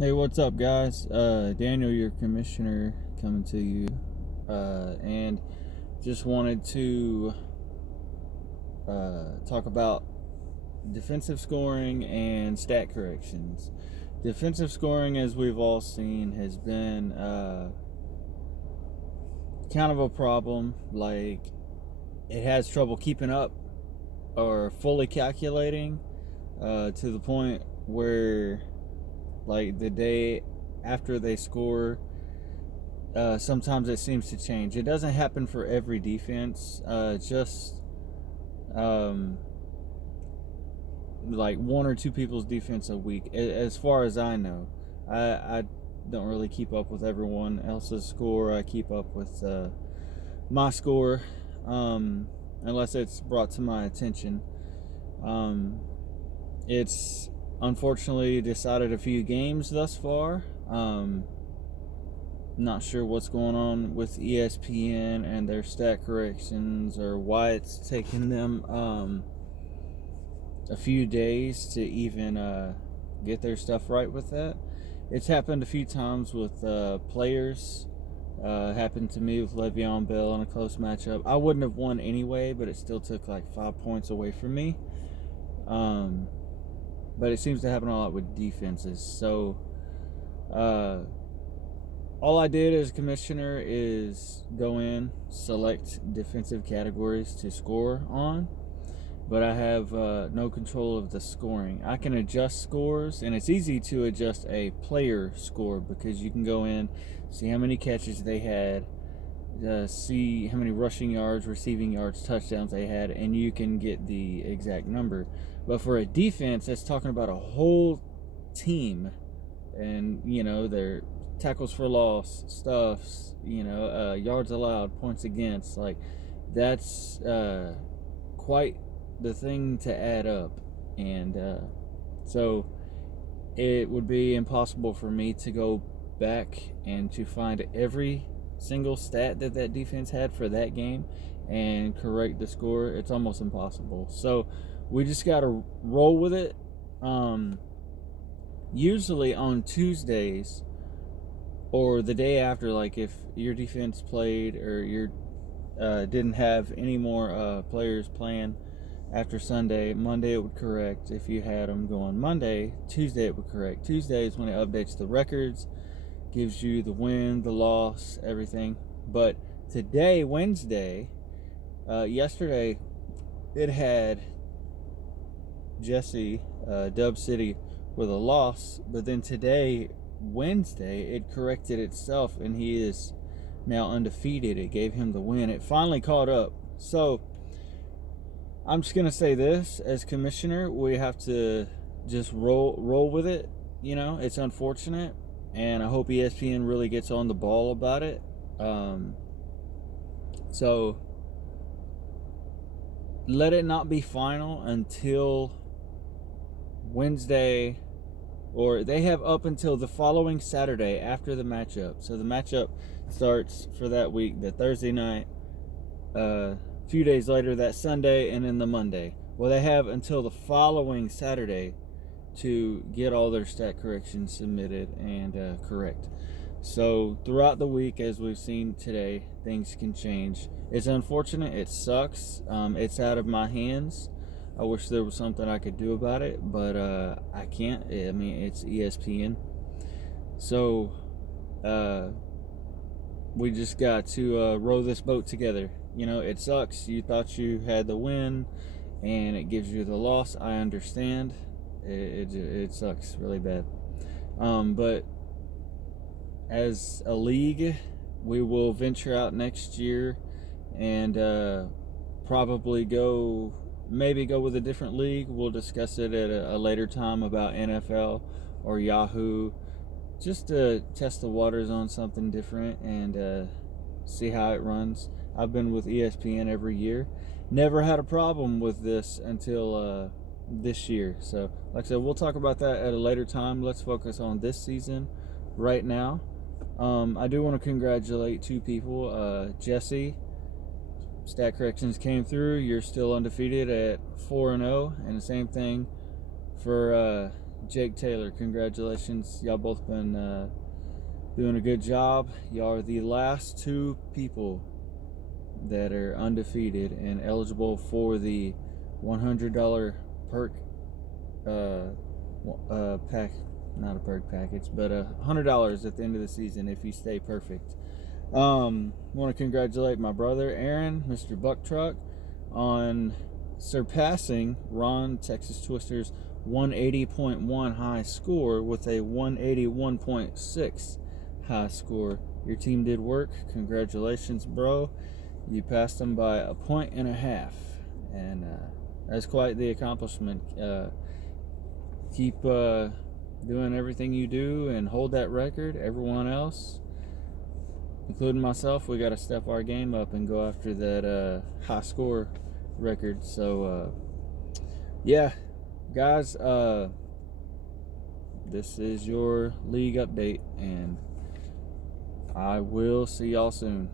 Hey, what's up, guys? Daniel, your commissioner, coming to you, and just wanted to talk about defensive scoring and stat corrections. Defensive scoring, as we've all seen, has been kind of a problem. Like, it has trouble keeping up or fully calculating to the point where, like, the day after they score, sometimes it seems to change. It doesn't happen for every defense. Just um, like one or two people's defense a week, as far as I know. I don't really keep up with everyone else's score. I keep up with my score, unless it's brought to my attention. Um, it's unfortunately decided a few games thus far. Not sure what's going on with ESPN and their stat corrections, or why it's taken them a few days to even get their stuff right with that. It's happened a few times with players. Happened to me with Le'Veon Bell in a close matchup. I wouldn't have won anyway, but it still took like 5 points away from me. But it seems to happen a lot with defenses. So, all I did as commissioner is go in, select defensive categories to score on, but I have no control of the scoring. I can adjust scores, and it's easy to adjust a player score because you can go in, see how many catches they had, see how many rushing yards, receiving yards, touchdowns they had, and you can get the exact number. But for a defense, that's talking about a whole team, and their tackles for loss, stuffs, yards allowed, points against. Like, that's quite the thing to add up. And so it would be impossible for me to go back and to find every single stat that defense had for that game and correct the score. It's almost impossible. So we just got to roll with it. Usually on Tuesdays or the day after, like if your defense played or you didn't have any more players playing after Sunday, Monday it would correct. If you had them going Monday, Tuesday it would correct. Tuesday is when it updates the records, gives you the win, the loss, everything. But today, Wednesday, yesterday, it had Jesse, Dub City, with a loss. But then today, Wednesday, it corrected itself, and he is now undefeated. It gave him the win. It finally caught up. So I'm just gonna say this: as commissioner, we have to just roll with it. It's unfortunate, and I hope ESPN really gets on the ball about it. So let it not be final until Wednesday, or they have up until the following Saturday after the matchup. So the matchup starts for that week, the Thursday night, a few days later, that Sunday, and then the Monday. Well, they have until the following Saturday to get all their stat corrections submitted and correct. So throughout the week, as we've seen today, things can change. It's unfortunate. It sucks. It's out of my hands. I wish there was something I could do about it, but I can't. I mean, it's ESPN. So we just got to row this boat together. It sucks. You thought you had the win, and it gives you the loss. I understand. It sucks really bad. But as a league, we will venture out next year and probably maybe go with a different league. We'll discuss it at a later time about NFL or Yahoo, just to test the waters on something different and see how it runs. I've been with ESPN every year. Never had a problem with this until this year. So, like I said, we'll talk about that at a later time. Let's focus on this season right now. I do want to congratulate two people. Jesse, stat corrections came through. You're still undefeated at 4-0, and the same thing for Jake Taylor, congratulations. Y'all both been doing a good job. Y'all are the last two people that are undefeated and eligible for the $100 perk pack, not a perk package, but $100 at the end of the season if you stay perfect. Want to congratulate my brother Aaron, Mr. Buck Truck, on surpassing Ron Texas Twister's 180.1 high score with a 181.6 high score. Your team did work. Congratulations, bro. You passed them by 1.5 points, and that's quite the accomplishment. Keep doing everything you do and hold that record. Everyone else, including myself, we got to step our game up and go after that high score record. So yeah, guys, this is your league update, and I will see y'all soon.